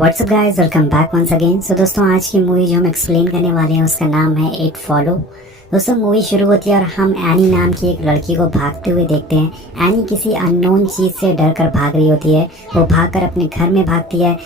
WhatsApp guys, welcome back once again. So दोस्तों, आज की मूवी जो हम एक्सप्लेन करने वाले हैं उसका नाम है इट फॉलो। दोस्तों, मूवी शुरू होती है और हम एनी नाम की एक लड़की को भागते हुए देखते हैं। एनी किसी अननोन चीज़ से डर कर भाग रही होती है। वो भागकर अपने घर में भागती है।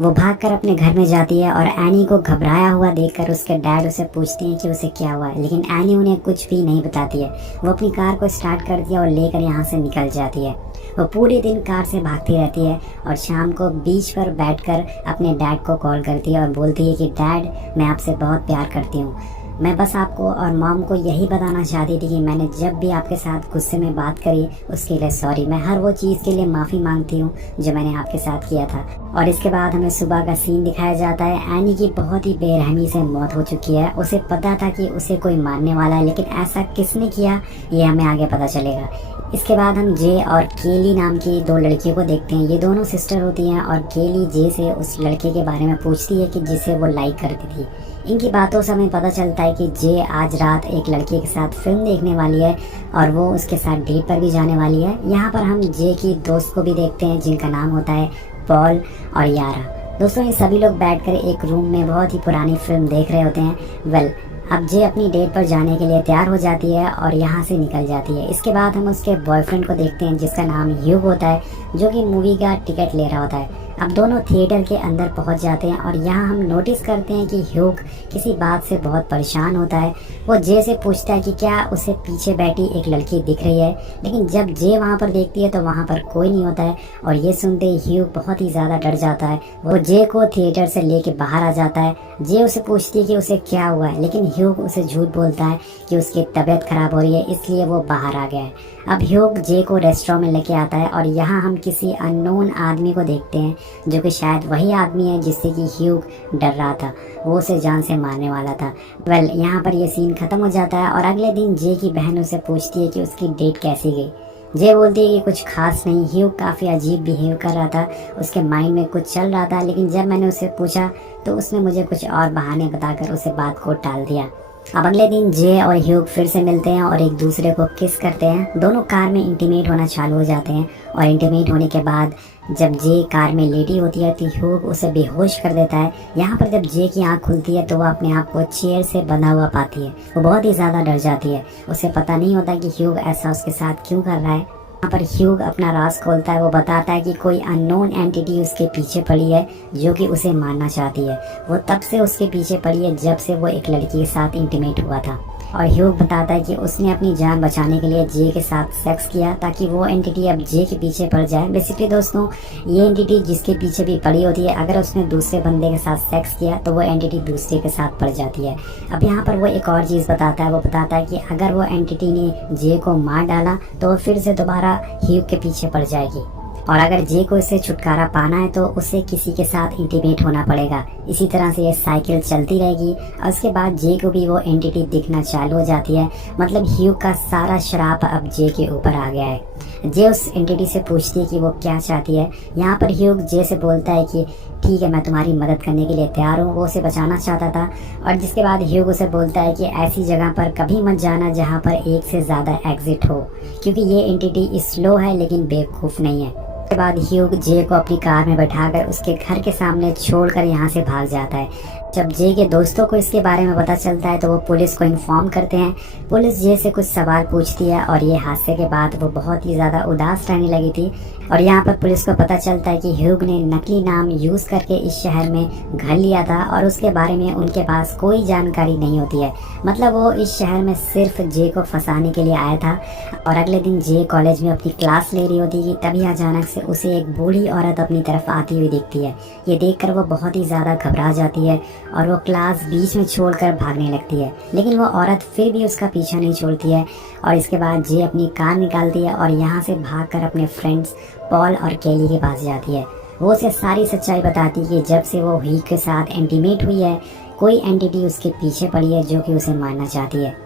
वो भागकर अपने घर में जाती है और एनी को घबराया हुआ देखकर उसके डैड उसे पूछते हैं कि उसे क्या हुआ है, लेकिन एनी उन्हें कुछ भी नहीं बताती है। वो अपनी कार को स्टार्ट करती है और लेकर यहाँ से निकल जाती है। वो पूरे दिन कार से भागती रहती है और शाम को बीच पर बैठकर अपने डैड को कॉल करती है और बोलती है कि डैड, मैं आपसे बहुत प्यार करती हूँ। मैं बस आपको और मॉम को यही बताना चाहती थी कि मैंने जब भी आपके साथ गुस्से में बात करी उसके लिए सॉरी। मैं हर वो चीज़ के लिए माफ़ी मांगती हूँ जो मैंने आपके साथ किया था। और इसके बाद हमें सुबह का सीन दिखाया जाता है। एनी की बहुत ही बेरहमी से मौत हो चुकी है। उसे पता था कि उसे कोई मारने वाला है, लेकिन ऐसा किसने किया ये हमें आगे पता चलेगा। इसके बाद हम जे और केली नाम की दो लड़कियों को देखते हैं। ये दोनों सिस्टर होती हैं और केली जे से उस लड़के के बारे में पूछती है कि जिसे वो लाइक करती थी। इनकी बातों से हमें पता चलता है कि जे आज रात एक लड़के के साथ फिल्म देखने वाली है और वो उसके साथ डेट पर भी जाने वाली है। यहाँ पर हम जे की दोस्त को भी देखते हैं जिनका नाम होता है पॉल और यारा। दोस्तों, ये सभी लोग बैठकर एक रूम में बहुत ही पुरानी फिल्म देख रहे होते हैं। अब जे अपनी डेट पर जाने के लिए तैयार हो जाती है और यहाँ से निकल जाती है। इसके बाद हम उसके बॉयफ्रेंड को देखते हैं जिसका नाम ह्यूग होता है, जो कि मूवी का टिकट ले रहा होता है। अब दोनों थिएटर के अंदर पहुँच जाते हैं और यहाँ हम नोटिस करते हैं कि ह्यूग किसी बात से बहुत परेशान होता है। वो जे से पूछता है कि क्या उसे पीछे बैठी एक लड़की दिख रही है, लेकिन जब जे वहाँ पर देखती है तो वहाँ पर कोई नहीं होता है। और ये सुनते ही ह्यूग बहुत ही ज़्यादा डर जाता है। वो जे को थिएटर से लेके बाहर आ जाता है। जे उसे पूछती है कि उसे क्या हुआ है, लेकिन ह्यूग उसे झूठ बोलता है कि उसकी तबीयत खराब हो रही है, इसलिए वो बाहर आ गया है। अब ह्यूग जे को रेस्टोरेंट में लेके आता है और यहाँ हम किसी अननोन आदमी को देखते हैं, जो कि शायद वही आदमी है जिससे कि ह्यूग डर रहा था। वो उसे जान से मारने वाला था। यहाँ पर ये सीन खत्म हो जाता है और अगले दिन जे की बहन उसे पूछती है कि उसकी डेट कैसी गई। जे बोलती है कि कुछ खास नहीं। ह्यूग काफ़ी अजीब बिहेव कर रहा था, उसके माइंड में कुछ चल रहा था, लेकिन जब मैंने उसे पूछा तो उसने मुझे कुछ और बहाने बताकर उसे बात को टाल दिया। अब अगले दिन जे और ह्यूग फिर से मिलते हैं और एक दूसरे को किस करते हैं। दोनों कार में इंटीमेट होना चालू हो जाते हैं और इंटीमेट होने के बाद जब जे कार में लेटी होती है तो ह्यूग उसे बेहोश कर देता है। यहाँ पर जब जे की आंख खुलती है तो वो अपने आप को चेयर से बंधा हुआ पाती है। वो बहुत ही ज़्यादा डर जाती है। उसे पता नहीं होता कि ह्यूग ऐसा उसके साथ क्यों कर रहा है। यहाँ पर ह्यूग अपना राज खोलता है। वो बताता है कि कोई अननोन एंटिटी उसके पीछे पड़ी है जो कि उसे मारना चाहती है। वो तब से उसके पीछे पड़ी है जब से वो एक लड़की के साथ इंटीमेट हुआ था। और ह्यूग बताता है कि उसने अपनी जान बचाने के लिए जे के साथ सेक्स किया ताकि वो एंटिटी अब जे के पीछे पड़ जाए। बेसिकली दोस्तों, ये एंटिटी जिसके पीछे भी पड़ी होती है, अगर उसने दूसरे बंदे के साथ सेक्स किया तो वो एंटिटी दूसरे के साथ पड़ जाती है। अब यहाँ पर वो एक और चीज़ बताता है। वो बताता है कि अगर वो एंटिटी ने जे को मार डाला तो वो फिर से दोबारा ह्यूग के पीछे पड़ जाएगी और अगर जे को इससे छुटकारा पाना है तो उसे किसी के साथ इंटीमेट होना पड़ेगा। इसी तरह से ये साइकिल चलती रहेगी और उसके बाद जे को भी वो एंटिटी दिखना चालू हो जाती है। मतलब ह्यूग का सारा श्राप अब जे के ऊपर आ गया है। जे उस एंटिटी से पूछती है कि वो क्या चाहती है। यहाँ पर ह्यूग जे से बोलता है कि ठीक है, मैं तुम्हारी मदद करने के लिए तैयार हूँ। वो उसे बचाना चाहता था। और जिसके बाद ह्यूग उसे बोलता है कि ऐसी जगह पर कभी मत जाना जहाँ पर एक से ज़्यादा एग्जिट हो, क्योंकि ये एंटिटी स्लो है लेकिन बेवकूफ़ नहीं है। उसके बाद ह्यूग जे को अपनी कार में बैठाकर उसके घर के सामने छोड़कर यहाँ से भाग जाता है। जब जे के दोस्तों को इसके बारे में पता चलता है तो वो पुलिस को इन्फॉर्म करते हैं। पुलिस जे से कुछ सवाल पूछती है और ये हादसे के बाद वो बहुत ही ज़्यादा उदास रहने लगी थी। और यहाँ पर पुलिस को पता चलता है कि ह्यूग ने नकली नाम यूज़ करके इस शहर में घर लिया था और उसके बारे में उनके पास कोई जानकारी नहीं होती है। मतलब वो इस शहर में सिर्फ जे को फंसाने के लिए आया था। और अगले दिन जे कॉलेज में अपनी क्लास ले रही होती है, तभी अचानक से उसे एक बूढ़ी औरत अपनी तरफ आती हुई दिखती है। ये देखकर वो बहुत ही ज़्यादा घबरा जाती है और वो क्लास बीच में छोड़कर भागने लगती है, लेकिन वो औरत फिर भी उसका पीछा नहीं छोड़ती है। और इसके बाद जे अपनी कार निकालती है और यहाँ से भागकर अपने फ्रेंड्स पॉल और केली के पास जाती है। वो उसे सारी सच्चाई बताती है कि जब से वो ह्यूग के साथ इंटीमेट हुई है कोई एंटिटी उसके पीछे पड़ी है जो कि उसे मारना चाहती है।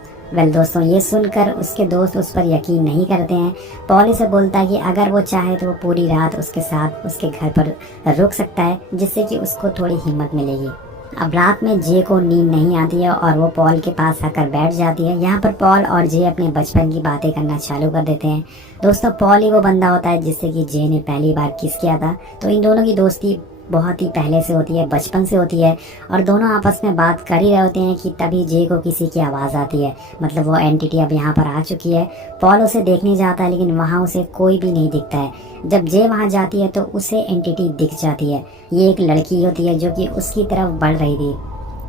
दोस्तों, ये सुनकर उसके दोस्त उस पर यकीन नहीं करते हैं। पॉल इसे बोलता है कि अगर वो चाहे तो वो पूरी रात उसके साथ उसके घर पर रुक सकता है, जिससे कि उसको थोड़ी हिम्मत मिलेगी। अब रात में जे को नींद नहीं आती है और वो पॉल के पास आकर बैठ जाती है। यहाँ पर पॉल और जे अपने बचपन की बातें करना चालू कर देते हैं। दोस्तों, पॉल ही वो बंदा होता है जिससे कि जे ने पहली बार किस किया था, तो इन दोनों की दोस्ती बहुत ही पहले से होती है, बचपन से होती है। और दोनों आपस में बात कर ही रहे होते हैं कि तभी जे को किसी की आवाज़ आती है, मतलब वो एंटिटी अब यहाँ पर आ चुकी है। पॉल उसे देखने जाता है लेकिन वहाँ उसे कोई भी नहीं दिखता है। जब जे वहाँ जाती है तो उसे एंटिटी दिख जाती है। ये एक लड़की होती है जो कि उसकी तरफ बढ़ रही थी।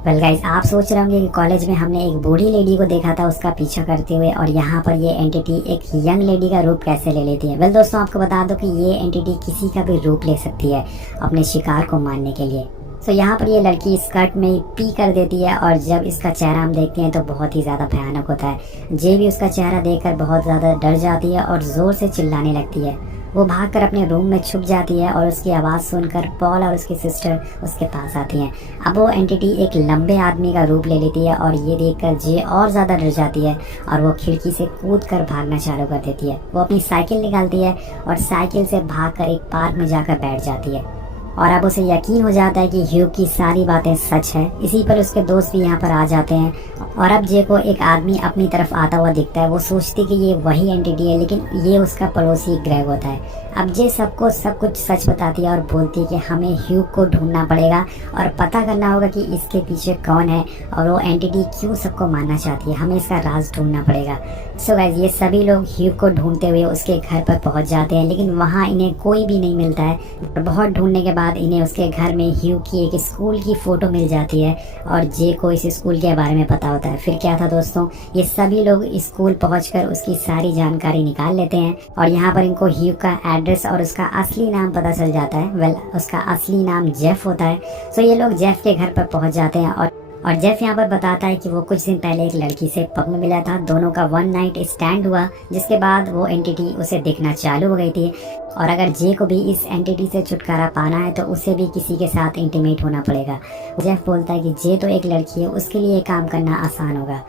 वेल गाइस, आप सोच रहे होंगे कि कॉलेज में हमने एक बूढ़ी लेडी को देखा था उसका पीछा करते हुए, और यहाँ पर ये एंटिटी एक यंग लेडी का रूप कैसे ले लेती है। वेल दोस्तों, आपको बता दो कि ये एंटिटी किसी का भी रूप ले सकती है अपने शिकार को मारने के लिए। तो यहाँ पर ये लड़की स्कर्ट में पी कर देती है, और जब इसका चेहरा हम देखते हैं तो बहुत ही ज़्यादा भयानक होता है। जे भी उसका चेहरा देखकर बहुत ज़्यादा डर जाती है और ज़ोर से चिल्लाने लगती है। वो भागकर अपने रूम में छुप जाती है और उसकी आवाज़ सुनकर पॉल और उसकी सिस्टर उसके पास आती हैं। अब वो एंटिटी एक लंबे आदमी का रूप ले लेती है, और ये देखकर जे और ज़्यादा डर जाती है और वो खिड़की से कूदकर भागना चालू कर देती है। वो अपनी साइकिल निकालती है और साइकिल से भागकर एक पार्क में जाकर बैठ जाती है। और अब उसे यकीन हो जाता है कि ह्यू की सारी बातें सच है। इसी पर उसके दोस्त भी यहाँ पर आ जाते हैं, और अब जे को एक आदमी अपनी तरफ आता हुआ दिखता है। वो सोचती कि ये वही एंटिटी है, लेकिन ये उसका पड़ोसी ग्रेग होता है। अब जे सबको सब कुछ सच बताती है और बोलती है कि हमें ह्यू को ढूंढना पड़ेगा और पता करना होगा कि इसके पीछे कौन है और वो एंटिटी क्यों सबको मारना चाहती है। हमें इसका राज ढूंढना पड़ेगा। सो गाइस, ये सभी लोग ह्यू को ढूंढते हुए उसके घर पर पहुंच जाते हैं, लेकिन वहाँ इन्हें कोई भी नहीं मिलता है। बहुत ढूंढने के बाद इन्हें उसके घर में ह्यू की एक स्कूल की फ़ोटो मिल जाती है, और जे को इस स्कूल के बारे में पता होता है। फिर क्या था दोस्तों, ये सभी लोग स्कूल पहुंचकर उसकी सारी जानकारी निकाल लेते हैं, और यहाँ पर इनको ह्यू का एड्रेस और उसका असली नाम पता चल जाता है। वेल, उसका असली नाम जेफ होता है। सो ये लोग जेफ के घर पर पहुंच जाते हैं, और जेफ यहाँ पर बताता है कि वो कुछ दिन पहले एक लड़की से पब में मिला था। दोनों का वन नाइट स्टैंड हुआ, जिसके बाद वो एंटिटी उसे दिखना चालू हो गई थी, और अगर जे को भी इस एंटिटी से छुटकारा पाना है तो उसे भी किसी के साथ इंटीमेट होना पड़ेगा। जेफ बोलता है कि जे तो एक लड़की है, उसके लिए काम करना आसान होगा।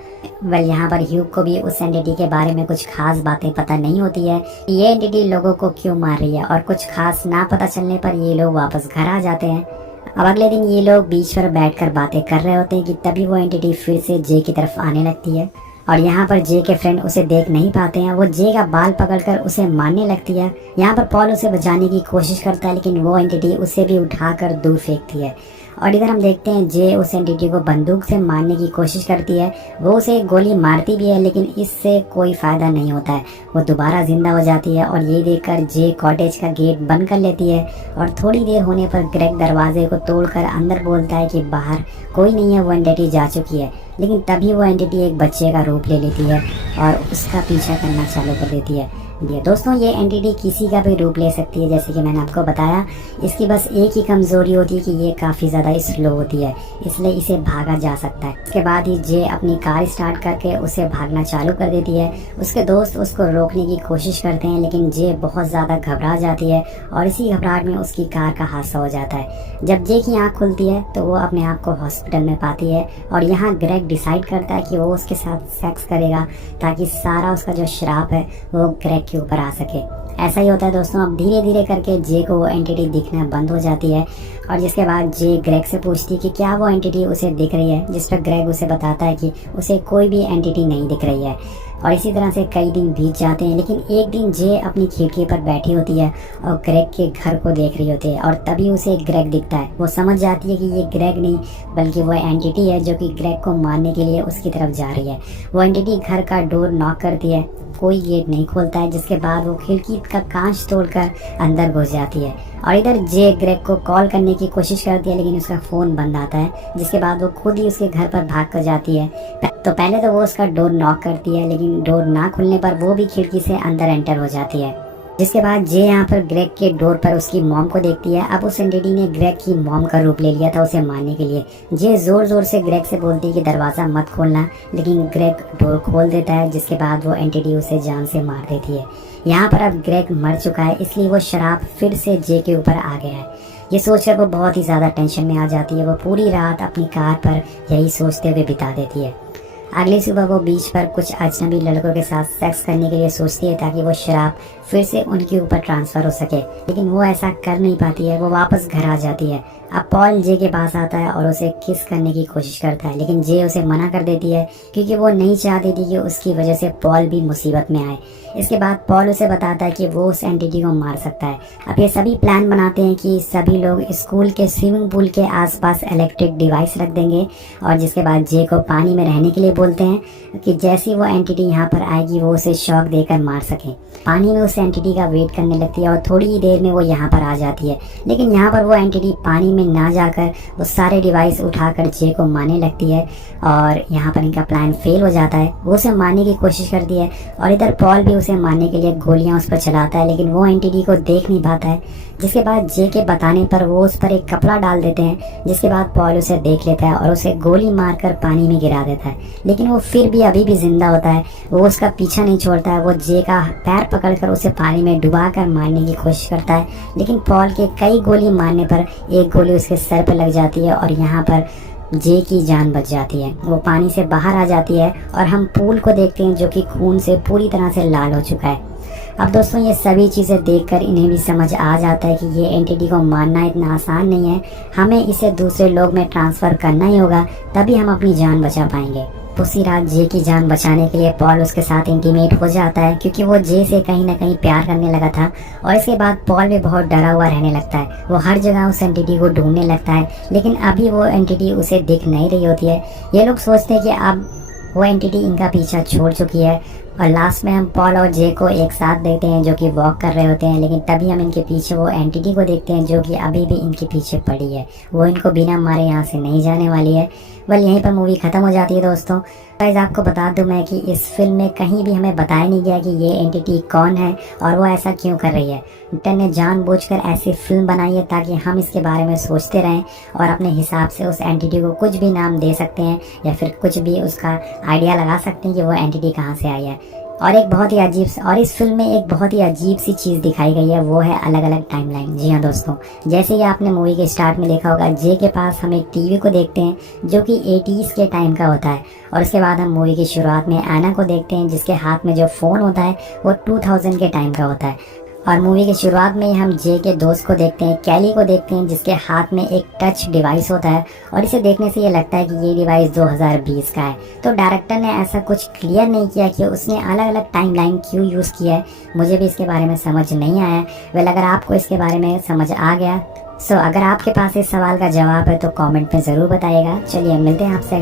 वेल, यहाँ पर ह्यू को भी उस एंटिटी के बारे में कुछ खास बातें पता नहीं होती है, ये एंटिटी लोगों को क्यों मार रही है, और कुछ खास ना पता चलने पर ये लोग वापस घर आ जाते हैं। अब अगले दिन ये लोग बीच पर बैठकर बातें कर रहे होते हैं कि तभी वो एंटिटी फिर से जे की तरफ आने लगती है, और यहाँ पर जे के फ्रेंड उसे देख नहीं पाते हैं। वो जे का बाल पकड़कर उसे मारने लगती है। यहाँ पर पॉल उसे बचाने की कोशिश करता है, लेकिन वो एंटिटी उसे भी उठाकर दूर फेंकती है। और इधर हम देखते हैं जे उस एंटिटी को बंदूक से मारने की कोशिश करती है। वो उसे एक गोली मारती भी है, लेकिन इससे कोई फायदा नहीं होता है। वो दोबारा जिंदा हो जाती है, और ये देखकर जे कॉटेज का गेट बंद कर लेती है, और थोड़ी देर होने पर ग्रेग दरवाजे को तोड़कर अंदर बोलता है कि बाहर कोई नहीं है, वो एंटिटी जा चुकी है। लेकिन तभी वो एंटिटी एक बच्चे का रूप ले लेती है और उसका पीछा करना चालू कर देती है। दोस्तों, ये एंटिटी किसी का भी रूप ले सकती है, जैसे कि मैंने आपको बताया। इसकी बस एक ही कमज़ोरी होती है कि ये काफ़ी ज़्यादा स्लो होती है, इसलिए इसे भागा जा सकता है। इसके बाद ही जे अपनी कार स्टार्ट करके उसे भागना चालू कर देती है। उसके दोस्त उसको रोकने की कोशिश करते हैं, लेकिन जे बहुत ज़्यादा घबरा जाती है, और इसी घबराहट में उसकी कार का हादसा हो जाता है। जब जे की आँख खुलती है तो वो अपने आप को हॉस्पिटल में पाती है, और यहाँ ग्रेग डिसाइड करता है कि वो उसके साथ सेक्स करेगा, ताकि सारा उसका जो श्राप है वो ग्रेग के ऊपर आ सके। ऐसा ही होता है दोस्तों। अब धीरे धीरे करके जे को वो एंटिटी दिखना बंद हो जाती है, और जिसके बाद जे ग्रेग से पूछती है कि क्या वो एंटिटी उसे दिख रही है, जिस पर ग्रेग उसे बताता है कि उसे कोई भी एंटिटी नहीं दिख रही है। और इसी तरह से कई दिन बीत जाते हैं, लेकिन एक दिन जे अपनी खिड़की पर बैठी होती है और ग्रेग के घर को देख रही होती है, और तभी उसे ग्रेग दिखता है। वो समझ जाती है कि ये ग्रेग नहीं बल्कि वो एंटिटी है जो कि ग्रेग को मारने के लिए उसकी तरफ जा रही है। वो एंटिटी घर का डोर नॉक करती है, कोई गेट नहीं खोलता है, जिसके बाद वो खिड़की का कांच तोड़कर अंदर घुस जाती है। और इधर जे ग्रेग को कॉल करने की कोशिश करती है, लेकिन उसका फ़ोन बंद आता है, जिसके बाद वो खुद ही उसके घर पर भाग कर जाती है। तो पहले तो वो उसका डोर नॉक करती है, लेकिन डोर ना खुलने पर वो भी खिड़की से अंदर एंटर हो जाती है। जिसके बाद जे यहाँ पर ग्रेग के डोर पर उसकी मॉम को देखती है। अब उस एंटिटी ने ग्रेग की मॉम का रूप ले लिया था उसे मारने के लिए। जे जोर जोर से ग्रेग से बोलती है कि दरवाज़ा मत खोलना, लेकिन ग्रेग डोर खोल देता है, जिसके बाद वो एंटिटी उसे जान से मार देती है। यहाँ पर अब ग्रेग मर चुका है, इसलिए वो शराब फिर से जे के ऊपर आ गया है। ये सोचकर वो बहुत ही ज़्यादा टेंशन में आ जाती है। वो पूरी रात अपनी कार पर यही सोचते हुए बिता देती है। अगली सुबह वो बीच पर कुछ अजनबी लड़कों के साथ सेक्स करने के लिए सोचती है, ताकि वो शराब फिर से उनके ऊपर ट्रांसफ़र हो सके, लेकिन वो ऐसा कर नहीं पाती है। वो वापस घर आ जाती है। अब पॉल जे के पास आता है और उसे किस करने की कोशिश करता है, लेकिन जे उसे मना कर देती है क्योंकि वो नहीं चाहती थी कि उसकी वजह से पॉल भी मुसीबत में आए। इसके बाद पॉल उसे बताता है कि वो उस एंटिटी को मार सकता है। अब ये सभी प्लान बनाते हैं कि सभी लोग स्कूल के स्विमिंग पूल के आसपास इलेक्ट्रिक डिवाइस रख देंगे और जिसके बाद जे को पानी में रहने के लिए बोलते हैं कि जैसी वो एंटिटी यहाँ पर आएगी वो उसे शॉक देकर मार सके। पानी में उस एंटिटी का वेट करने लगती है और थोड़ी ही देर में वो यहाँ पर आ जाती है, लेकिन यहाँ पर वो एंटिटी पानी में ना जाकर वो सारे डिवाइस उठाकर जे को मारने लगती है और यहाँ पर इनका प्लान फेल हो जाता है। वो उसे मारने की कोशिश करती है और इधर पॉल भी उसे मारने के लिए गोलियां उस पर चलाता है, लेकिन वो एंटिटी को देख नहीं पाता है। जिसके बाद जे के बताने पर वो उस पर एक कपड़ा डाल देते हैं, जिसके बाद पॉल उसे देख लेता है और उसे गोली मारकर पानी में गिरा देता है, लेकिन वो फिर भी अभी भी जिंदा होता है। वो उसका पीछा नहीं छोड़ता है। वो जे का पैर पकड़कर उसे पानी में डुबाकर मारने की कोशिश करता है, लेकिन पॉल के कई गोली मारने पर एक गोली उसके सर पर लग जाती है और यहाँ पर जे की जान बच जाती है। वो पानी से बाहर आ जाती है और हम पूल को देखते हैं जो कि खून से पूरी तरह से लाल हो चुका है। अब दोस्तों ये सभी चीज़ें देखकर इन्हें भी समझ आ जाता है कि ये एंटिटी को मारना इतना आसान नहीं है, हमें इसे दूसरे लोग में ट्रांसफ़र करना ही होगा, तभी हम अपनी जान बचा पाएंगे। उसी रात जे की जान बचाने के लिए पॉल उसके साथ इंटीमेट हो जाता है क्योंकि वो जे से कहीं ना कहीं प्यार करने लगा था। और इसके बाद पॉल भी बहुत डरा हुआ रहने लगता है। वो हर जगह उस एंटिटी को ढूंढने लगता है, लेकिन अभी वो एंटिटी उसे दिख नहीं रही होती है। ये लोग सोचते हैं कि अब वो एंटिटी इनका पीछा छोड़ चुकी है और लास्ट में हम पॉल और जे को एक साथ देखते हैं जो कि वॉक कर रहे होते हैं, लेकिन तभी हम इनके पीछे वो एंटिटी को देखते हैं जो कि अभी भी इनके पीछे पड़ी है। वो इनको बिना मारे यहाँ से नहीं जाने वाली है। बस यहीं पर मूवी ख़त्म हो जाती है दोस्तों। गाइस आपको बता दूं मैं कि इस फिल्म में कहीं भी हमें बताया नहीं गया कि ये एंटिटी कौन है और वो ऐसा क्यों कर रही है। डायरेक्टर ने जानबूझकर ऐसी फिल्म बनाई है ताकि हम इसके बारे में सोचते रहें और अपने हिसाब से उस एंटिटी को कुछ भी नाम दे सकते हैं या फिर कुछ भी उसका आइडिया लगा सकते हैं कि वो एंटिटी कहाँ से आई है। और इस फिल्म में एक बहुत ही अजीब सी चीज़ दिखाई गई है, वो है अलग अलग टाइमलाइन। जी हाँ दोस्तों, जैसे ही आपने मूवी के स्टार्ट में देखा होगा, जे के पास हम एक टीवी को देखते हैं जो कि 80s के टाइम का होता है और उसके बाद हम मूवी की शुरुआत में एना को देखते हैं जिसके हाथ में जो फ़ोन होता है वो 2000 के टाइम का होता है। और मूवी की शुरुआत में हम जे के दोस्त को देखते हैं, कैली को देखते हैं जिसके हाथ में एक टच डिवाइस होता है और इसे देखने से ये लगता है कि ये डिवाइस 2020 का है। तो डायरेक्टर ने ऐसा कुछ क्लियर नहीं किया कि उसने अलग अलग टाइमलाइन क्यों यूज़ किया है, मुझे भी इसके बारे में समझ नहीं आया। वेल अगर आपको इसके बारे में समझ आ गया अगर आपके पास इस सवाल का जवाब है तो कमेंट में ज़रूर बताइएगा। चलिए मिलते हैं आपसे।